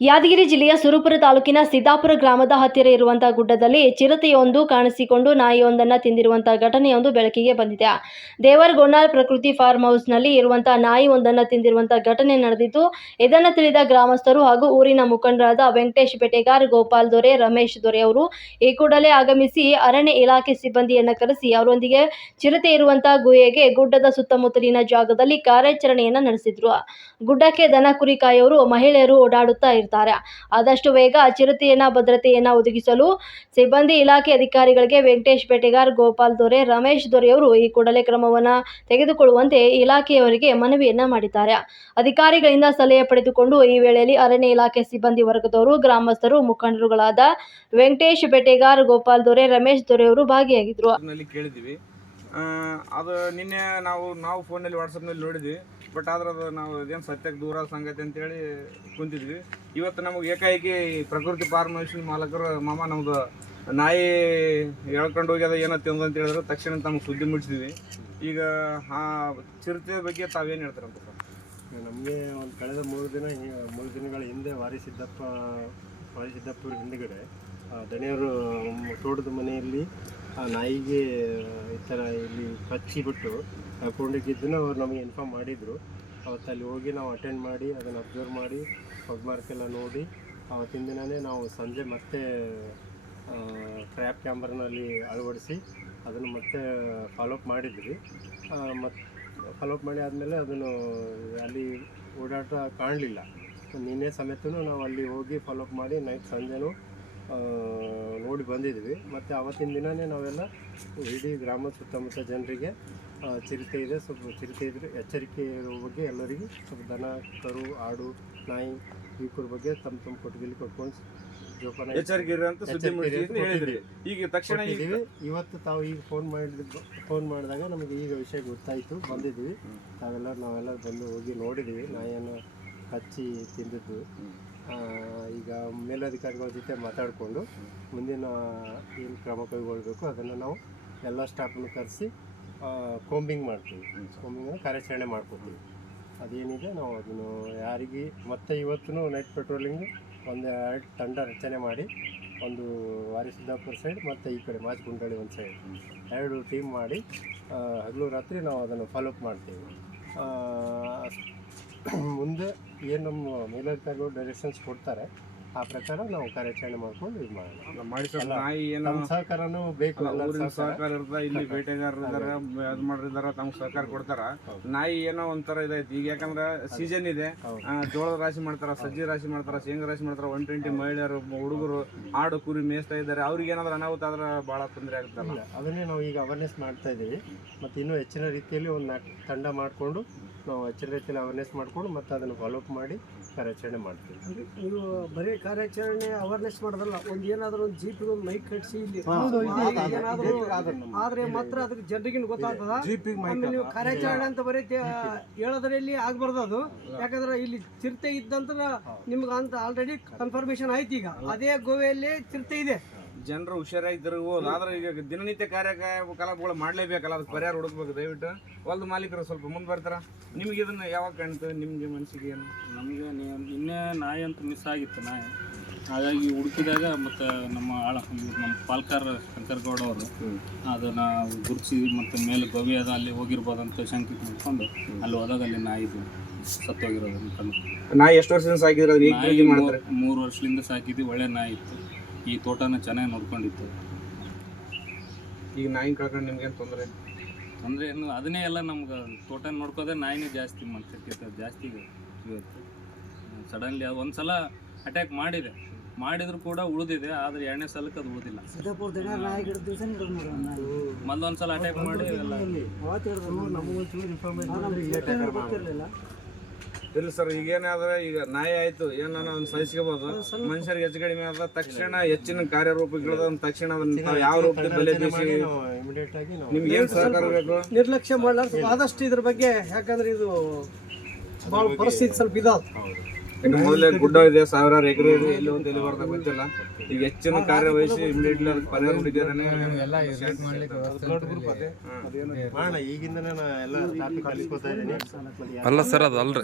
ಯಾದಗಿರಿ ಜಿಲ್ಲೆಯ ಸುರಪುರ ತಾಲೂಕಿನ ಸಿದ್ದಾಪುರ ಗ್ರಾಮದ ಹತ್ತಿರ ಇರುವಂತಹ ಗುಡ್ಡದಲ್ಲಿ ಚಿರತೆಯೊಂದು ಕಾಣಿಸಿಕೊಂಡು ನಾಯಿಯೊಂದನ್ನು ತಿಂದಿರುವಂತಹ ಘಟನೆಯೊಂದು ಬೆಳಕಿಗೆ ಬಂದಿದೆ. ದೇವರಗೊಂಡಾಲ್ ಪ್ರಕೃತಿ ಫಾರ್ಮ್ ಹೌಸ್ನಲ್ಲಿ ಇರುವಂತಹ ನಾಯಿಯೊಂದನ್ನು ತಿಂದಿರುವಂತಹ ಘಟನೆ ನಡೆದಿದ್ದು, ಇದನ್ನು ತಿಳಿದ ಗ್ರಾಮಸ್ಥರು ಹಾಗೂ ಊರಿನ ಮುಖಂಡರಾದ ವೆಂಕಟೇಶ್ ಬೆಟೆಗಾರ್, ಗೋಪಾಲ್ ದೊರೆ, ರಮೇಶ್ ದೊರೆ ಅವರು ಈ ಕೂಡಲೇ ಆಗಮಿಸಿ ಅರಣ್ಯ ಇಲಾಖೆ ಸಿಬ್ಬಂದಿಯನ್ನು ಕರೆಸಿ ಅವರೊಂದಿಗೆ ಚಿರತೆ ಇರುವಂತಹ ಗುಹೆಗೆ ಗುಡ್ಡದ ಸುತ್ತಮುತ್ತಲಿನ ಜಾಗದಲ್ಲಿ ಕಾರ್ಯಾಚರಣೆಯನ್ನು ನಡೆಸಿದ್ರು. ಗುಡ್ಡಕ್ಕೆ ದನ ಕುರಿ ಕಾಯೋರು ಮಹಿಳೆಯರು ಓಡಾಡುತ್ತಾ ಇರ್ತಾರೆ. ಆದಷ್ಟು ಬೇಗ ಚಿರತೆಯನ್ನ ಭದ್ರತೆಯನ್ನ ಒದಗಿಸಲು ಸಿಬ್ಬಂದಿ ಇಲಾಖೆ ಅಧಿಕಾರಿಗಳಿಗೆ ವೆಂಕಟೇಶ್ ಬೆಟೆಗಾರ್, ಗೋಪಾಲ್ ದೊರೆ, ರಮೇಶ್ ದೊರೆಯವರು ಈ ಕೂಡಲೇ ಕ್ರಮವನ್ನ ತೆಗೆದುಕೊಳ್ಳುವಂತೆ ಇಲಾಖೆಯವರಿಗೆ ಮನವಿಯನ್ನ ಮಾಡಿದ್ದಾರೆ. ಅಧಿಕಾರಿಗಳಿಂದ ಸಲಹೆ ಪಡೆದುಕೊಂಡು ಈ ವೇಳೆಯಲ್ಲಿ ಅರಣ್ಯ ಇಲಾಖೆ ಸಿಬ್ಬಂದಿ ವರ್ಗದವರು, ಗ್ರಾಮಸ್ಥರು, ಮುಖಂಡರುಗಳಾದ ವೆಂಕಟೇಶ್ ಬೆಟೆಗಾರ್, ಗೋಪಾಲ್ ದೊರೆ, ರಮೇಶ್ ದೊರೆಯವರು ಭಾಗಿಯಾಗಿದ್ರು. ಅದು ನಿನ್ನೆ ನಾವು ಫೋನಲ್ಲಿ ವಾಟ್ಸಪ್ನಲ್ಲಿ ನೋಡಿದ್ವಿ. ಬಟ್ ಆದ್ರೆ ಅದು ನಾವು ಅದೇನು ಸತ್ಯಕ್ಕೆ ದೂರ ಸಂಗತಿ ಅಂತೇಳಿ ಕುಂತಿದ್ವಿ. ಇವತ್ತು ನಮಗೆ ಏಕಾಏಕಿ ಪ್ರಕೃತಿ ಫಾರ್ಮ್ ಹೌಸ್ ಮಾಲಕರು ಮಾಮ ನಮ್ದು ನಾಯಿ ಹೇಳ್ಕೊಂಡು ಹೋಗ್ಯದ ಏನೋ ತಿಂದು ಅಂತ ಹೇಳಿದ್ರು. ತಕ್ಷಣ ತಮಗೆ ಸುದ್ದಿ ಮುಟ್ಟಿಸಿದ್ವಿ. ಈಗ ಚಿರತೆ ಬಗ್ಗೆ ತಾವೇನು ಹೇಳ್ತಾರಂತ ಸರ್? ನಮಗೆ ಒಂದು ಕಳೆದ 3 ದಿನಗಳ ಹಿಂದೆ ವಾರಿ ಸಿದ್ದಾಪುರ ಹಿಂದುಗಡೆ ದಣಿಯವರು ತೋಟದ ಮನೆಯಲ್ಲಿ ಆ ನಾಯಿಗೆ ಈ ಥರ ಇಲ್ಲಿ ಕಚ್ಚಿಬಿಟ್ಟು ಹಾಕೊಂಡಿದ್ದನ್ನು ಅವ್ರು ನಮಗೆ ಇನ್ಫಾರ್ಮ್ ಮಾಡಿದರು. ಅವತ್ತು ಅಲ್ಲಿ ಹೋಗಿ ನಾವು ಅಟೆಂಡ್ ಮಾಡಿ ಅದನ್ನು ಅಬ್ಸರ್ವ್ ಮಾಡಿ ಮಾರ್ಕೆಲ್ಲ ನೋಡಿ ಅವತ್ತಿನ ದಿನವೇ ನಾವು ಸಂಜೆ ಮತ್ತೆ ಟ್ರ್ಯಾಪ್ ಕ್ಯಾಮ್ರಾನಲ್ಲಿ ಅಳವಡಿಸಿ ಅದನ್ನು ಮತ್ತೆ ಫಾಲೋಅಪ್ ಮಾಡಿದ್ವಿ. ಮತ್ತು ಫಾಲೋಅಪ್ ಮಾಡಿ ಆದಮೇಲೆ ಅದನ್ನು ಅಲ್ಲಿ ಓಡಾಟ ಕಾಣಲಿಲ್ಲ. ನಿನ್ನೆ ಸಮೇತನೂ ನಾವು ಅಲ್ಲಿ ಹೋಗಿ ಫಾಲೋಅಪ್ ಮಾಡಿ ನೈಟ್ ಸಂಜೆನೂ ನೋಡಿ ಬಂದಿದ್ವಿ. ಮತ್ತು ಆವತ್ತಿನ ದಿನವೇ ನಾವೆಲ್ಲ ಇಡೀ ಗ್ರಾಮದ ಸುತ್ತಮುತ್ತ ಜನರಿಗೆ ಚಿರತೆ ಇದೆ, ಸ್ವಲ್ಪ ಚಿರತೆ ಇದ್ರೆ ಎಚ್ಚರಿಕೆ ಇರೋ ಬಗ್ಗೆ ಎಲ್ಲರಿಗೂ ಸ್ವಲ್ಪ ದನ, ಕರು, ಆಡು, ನಾಯಿ ಇವಕ್ರ ಬಗ್ಗೆ ತಮ್ಮ ಕೊಟ್ಟಿಗೆಯಲ್ಲಿ ಕೊಟ್ಕೊಂಡು ಜೋಪಾನ ಎಚ್ಚರಿಕೆ ಈಗ ತಕ್ಷಣ ಇವತ್ತು ತಾವು ಈಗ ಫೋನ್ ಮಾಡಿದಾಗ ನಮಗೆ ಈಗ ವಿಷಯ ಗೊತ್ತಾಯಿತು, ಬಂದಿದ್ವಿ. ನಾವೆಲ್ಲ ಬಂದು ಹೋಗಿ ನೋಡಿದ್ವಿ ನಾಯಿಯನ್ನು ಹಚ್ಚಿ ತಿಂದಿದ್ದು. ಈಗ ಮೇಲಧಿಕಾರಿಗಳ ಜೊತೆ ಮಾತಾಡಿಕೊಂಡು ಮುಂದಿನ ಏನು ಕ್ರಮ ಕೈಗೊಳ್ಳಬೇಕು ಅದನ್ನು ನಾವು ಎಲ್ಲ ಸ್ಟಾಫನ್ನು ಕರೆಸಿ ಕೋಂಬಿಂಗ್ ಮಾಡ್ತೀವಿ. ಕೋಂಬಿಂಗ್ ಕಾರ್ಯಾಚರಣೆ ಮಾಡ್ಕೊತೀವಿ. ಅದೇನಿದೆ ನಾವು ಅದನ್ನು ಯಾರಿಗೆ ಮತ್ತೆ ಇವತ್ತು ನೈಟ್ ಪೆಟ್ರೋಲಿಂಗ್ ಒಂದು 2 ತಂಡ ರಚನೆ ಮಾಡಿ, ಒಂದು ವಾರಿ ಸಿದ್ದಾಪುರ ಸೈಡ್ ಮತ್ತು ಈ ಕಡೆ ಮಾಚಗುಂಡಳ್ಳಿ ಒಂದು ಸೈಡ್ 2 ಟೀಮ್ ಮಾಡಿ ಹಗಲು ರಾತ್ರಿ ನಾವು ಅದನ್ನು ಫಾಲೋಅಪ್ ಮಾಡ್ತೀವಿ. ಮುಂದೆ ಏನು ನಮ್ಮ ಮೇಲಧಿಕಾರಿಗಳು ಡೈರೆಕ್ಷನ್ಸ್ ಕೊಡ್ತಾರೆ ಆ ಪ್ರಕಾರ ನಾವು ಕಾರ್ಯಾಚರಣೆ ಮಾಡ್ಕೊಂಡು ಇದು ಮಾಡೋಣ. ಸಹಕಾರನೂ ಬೇಕು, ಸಹಕಾರ ಇರ್ತದೆ. ಇಲ್ಲಿ ಬೇಟೆಗಾರರು ಇದಾರೆ, ಅದು ಮಾಡಿದಾರ, ತಮ್ಗೆ ಸಹಕಾರ ಕೊಡ್ತಾರ. ನಾಯಿ ಏನೋ ಒಂಥರ ಇದೈತಿ ಈಗ, ಯಾಕಂದ್ರೆ ಸೀಸನ್ ಇದೆ. ಜೋಳದ ರಾಶಿ ಮಾಡ್ತಾರ, ಸಜ್ಜಿ ರಾಶಿ ಮಾಡ್ತಾರ, ಶೇಂಗಾ ರಾಶಿ ಮಾಡ್ತಾರ. 120 ಮಹಿಳೆಯರು, ಹುಡುಗರು ಆಡು ಕುರಿ ಮೇಯಿಸ್ತಾ ಇದ್ದಾರೆ. ಅವ್ರಿಗೆ ಏನಾದ್ರು ಅನಾಹುತ ಆದ್ರೆ ಭಾಳ ತೊಂದರೆ ಆಗುತ್ತಲ್ಲ. ಅದನ್ನೇ ನಾವು ಈಗ ಅವೇರ್ನೆಸ್ ಮಾಡ್ತಾ ಇದ್ದೀವಿ. ಮತ್ತು ಇನ್ನೂ ಹೆಚ್ಚಿನ ರೀತಿಯಲ್ಲಿ ಒಂದು 4 ತಂಡ ಮಾಡಿಕೊಂಡು ನಾವು ಹೆಚ್ಚಿನ ರೀತಿಯಲ್ಲಿ ಅವೇರ್ನೆಸ್ ಮಾಡಿಕೊಂಡು ಮತ್ತು ಅದನ್ನು ಫಾಲೋಅಪ್ ಮಾಡಿ ಕಾರ್ಯಾಚರಣೆ ಮಾಡ್ತೀವಿ. ಇದು ಬರೀ ಕಾರ್ಯಾಚರಣೆ ಅವೇರ್ನೆಸ್ ಮಾಡೋದಲ್ಲ, ಒಂದು ಏನಾದರೂ ಒಂದು ಜೀಪಿಗೆ ಒಂದು ಮೈಕ್ ಕಟ್ಟಿಸಿ ಇಲ್ಲಿ ಏನಾದರೂ ಆದರೆ ಮಾತ್ರ ಅದಕ್ಕೆ ಜನರಿಗೆ ಗೊತ್ತಾಗ್ತದ. ನೀವು ಕಾರ್ಯಾಚರಣೆ ಅಂತ ಬರೀ ಹೇಳೋದ್ರಲ್ಲಿ ಆಗ್ಬಾರ್ದು ಅದು. ಯಾಕಂದ್ರೆ ಇಲ್ಲಿ ಚಿರತೆ ಇದ್ದಂತ ನಿಮ್ಗೆ ಅಂತ ಆಲ್ರೆಡಿ ಕನ್ಫರ್ಮೇಶನ್ ಆಯ್ತು. ಈಗ ಅದೇ ಗೋವೆಯಲ್ಲಿ ಚಿರತೆ ಇದೆ. ಜನರು ಹುಷಾರಾಗಿದ್ದರು. ಆದ್ರೆ ಈಗ ದಿನನಿತ್ಯ ಕಾರ್ಯಕಲಾಪಗಳು ಮಾಡಲೇಬೇಕಲ್ಲ, ಅದಕ್ಕೆ ಪರಿಹಾರ ಹುಡುಕ್ಬೇಕು. ದಯವಿಟ್ಟು ಹೊಲದ ಮಾಲೀಕರು ಸ್ವಲ್ಪ ಮುಂದೆ ಬರ್ತಾರ. ನಿಮ್ಗೆ ಇದನ್ನು ಯಾವಾಗ ಕಾಣ್ತು? ನಿಮಗೆ ಮನಸ್ಸಿಗೆ ಏನು? ನಮಗೆ ನಿನ್ನೆ ನಾಯಿ ಅಂತ ಮಿಸ್ ಆಗಿತ್ತು ನಾಯಿ. ಹಾಗಾಗಿ ಹುಡುಕಿದಾಗ ಮತ್ತು ನಮ್ಮ ಪಾಲ್ಕಾರ್ ಶಂಕರಗೌಡ ಅವರು ಅದನ್ನು ಗುರುತಿಸಿ ಮತ್ತು ಮೇಲೆ ಗವಿ ಅದ ಅಲ್ಲಿ ಹೋಗಿರ್ಬೋದಂತ ಶಂಕೆ ಮಾಡ್ಕೊಂಡು ಅಲ್ಲಿ ಹೋದಾಗ ಅಲ್ಲಿ ನಾಯಿದು ಸತ್ತೋಗಿರೋದನ್ನು ಕಂಡು. ನಾಯಿ ಎಷ್ಟು ವರ್ಷದಿಂದ ಸಾಕಿದ್ರೆ? 3 ವರ್ಷದಿಂದ ಸಾಕಿದ್ವಿ. ಒಳ್ಳೆ ನಾಯಿ ಇತ್ತು. ಈ ತೋಟನ ಚೆನ್ನಾಗಿ ನೋಡ್ಕೊಂಡಿತ್ತು. ಈಗ ನಾಯಿ ಕಳ್ಕೊಂಡು ನಿಮ್ಗೇನು ತೊಂದರೆ? ಅಂದರೆ ಏನು ಅದನ್ನೇ ಎಲ್ಲ ನಮ್ಗೆ ತೋಟ ನೋಡ್ಕೋದೆ ನಾಯಿನೇ ಜಾಸ್ತಿ ಜಾಸ್ತಿ ಇವತ್ತು. ಸಡನ್ಲಿ ಅದು ಒಂದು ಸಲ ಅಟ್ಯಾಕ್ ಮಾಡಿದ್ರು ಕೂಡ ಉಳಿದಿದೆ. ಆದರೆ 2ನೇ ಸಲಕ್ಕೆ ಅದು ಉಳಿದಿಲ್ಲ. ಮೊದಲೊಂದು ಸಲ ಅಟ್ಯಾಕ್ ಮಾಡಿ ಇಲ್ಲ ಸರ್, ಈಗೇನಾದ್ರೆ ಈಗ ನಾಯಿ ಆಯ್ತು ಏನಾರ ಒಂದು ಸಹಿಸ್ಕೋಬಹುದು. ಮನುಷ್ಯರಿಗೆ ಹೆಚ್ಚು ಕಡಿಮೆ ಆದ ತಕ್ಷಣ ಹೆಚ್ಚಿನ ಕಾರ್ಯರೂಪಗಳದ ತಕ್ಷಣ ಯಾವ ರೂಪದಲ್ಲಿ ಬೆಲೆ ಬೀಸಿ ನಿಮ್ಗೆ ಏನ್ ಸಹಕಾರ ಬೇಕು? ನಿರ್ಲಕ್ಷ್ಯ ಮಾಡಲಾರ್ದು ಆದಷ್ಟು ಇದ್ರ ಬಗ್ಗೆ, ಯಾಕಂದ್ರೆ ಇದು ಭಾಳ ಪರಿಸ್ಥಿತಿ ಸ್ವಲ್ಪ ಇದಾವ. ಮೊದಲೇ ಗುಡ್ಡ ಇದೆ, 1000 ಎಕರೆ ಇದೆ, ಎಲ್ಲಿ ಒಂದು ಎಲ್ಲಿ ಬರ್ತಾ ಗೊತ್ತಿಲ್ಲ. ಈಗ ಹೆಚ್ಚಿನ ಕಾರ್ಯವಹಿಸಿ ಇಮಿಡಿಯೇಟ್ಲಿ ಅದಕ್ಕೆ ಪರಿಹಾರ ಹುಡುಕಿದಾರೆ. ಅಲ್ಲ ಸರ್, ಅದು ಅಲ್ರಿ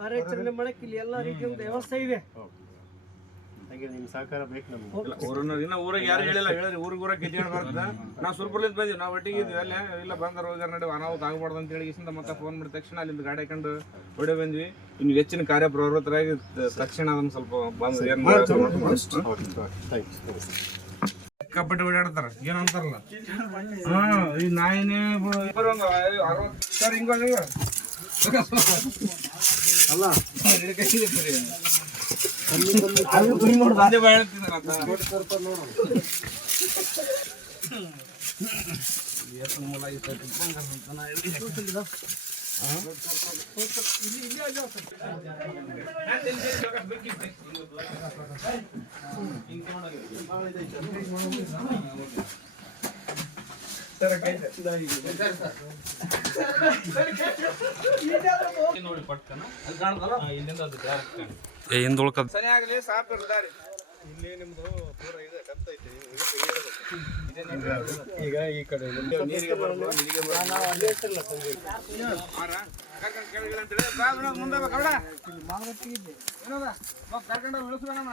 ಕಾರ್ಯಾಚರಣೆ ಮಾಡಕ್ಕೆ ಇಲ್ಲಿ ಎಲ್ಲ ರೀತಿಯ ವ್ಯವಸ್ಥೆ ಇದೆ. ಹಾಗೆ ನಿಮ್ಮ ಸಹಕಾರ ಬೇಕು ನಮ್ಗೆ. ಇಲ್ಲ ಊರನ್ನ ಇನ್ನ ಊರಿಗೆ ಯಾರು ಹೇಳಿಲ್ಲ, ಹೇಳಿರಿ ಊರಿಗೆ ಕಿತ್ಕೊಂಡು ಬರ್ತದೆ. ನಾವು ಸುರ್ಪುರ್ಲಿಂದ ಬಂದಿವಿ, ನಾವು ಒಟ್ಟಿಗೆ ಇದ್ವಿ ಅಲ್ಲೇ. ಇಲ್ಲ ಬಂದ್ರೆ ಹೋಗ್ಯಾರ ನಡುವೆ ಅನಾಹುತ ಆಗಬಾರ್ದು ಅಂತ ಹೇಳಿ ಇಸಿಂದ ಮತ್ತೆ ಫೋನ್ ಮಾಡಿದ ತಕ್ಷಣ ಅಲ್ಲಿಂದ ಗಾಡಿ ಹಾಕೊಂಡು ಹೊಡೆ ಬಂದ್ವಿ. ಇನ್ನು ಹೆಚ್ಚಿನ ಕಾರ್ಯಪ್ರವೃತ್ತರಾಗಿ ತಕ್ಷಣ ಅದನ್ನ ಸ್ವಲ್ಪ ಬಂದು ಏನು ಸಿಕ್ಕಾಪಟ್ಟೆ ಓಡಾಡ್ತಾರ ಏನ್ ಅಂತಾರಲ್ಲ, ಈ ನಾಯಿನೇ ಸರ್ ಹಿಂಗ ಅಲ್ಲ ನೋಡಿ ಪಟ್ಕನ ಅಲ್ಲಿ ಕಾಣ್ತಲ್ಲ ಇಲ್ಲಿಂದ ಅದು ಡೈರೆಕ್ಟ್ ಹಿಂದುಳ್ಕದ ಸರಿ ಆಗಲಿ ಸಾಕು ಇರ್ತಾರೆ. ಇಲ್ಲಿ ನಿಮ್ದು ಪೂರ ಇದೆ ಕತ್ತ ಐತಿ. ಈಗ ಈ ಕಡೆ ನೀರಿಗೆ ಬರ್ಬೋದು, ನೀರಿಗೆ ಮುಂದೆ ಕರ್ಕೊಂಡು ಇಳಿಸ್ಬೇಕಮ್ಮ.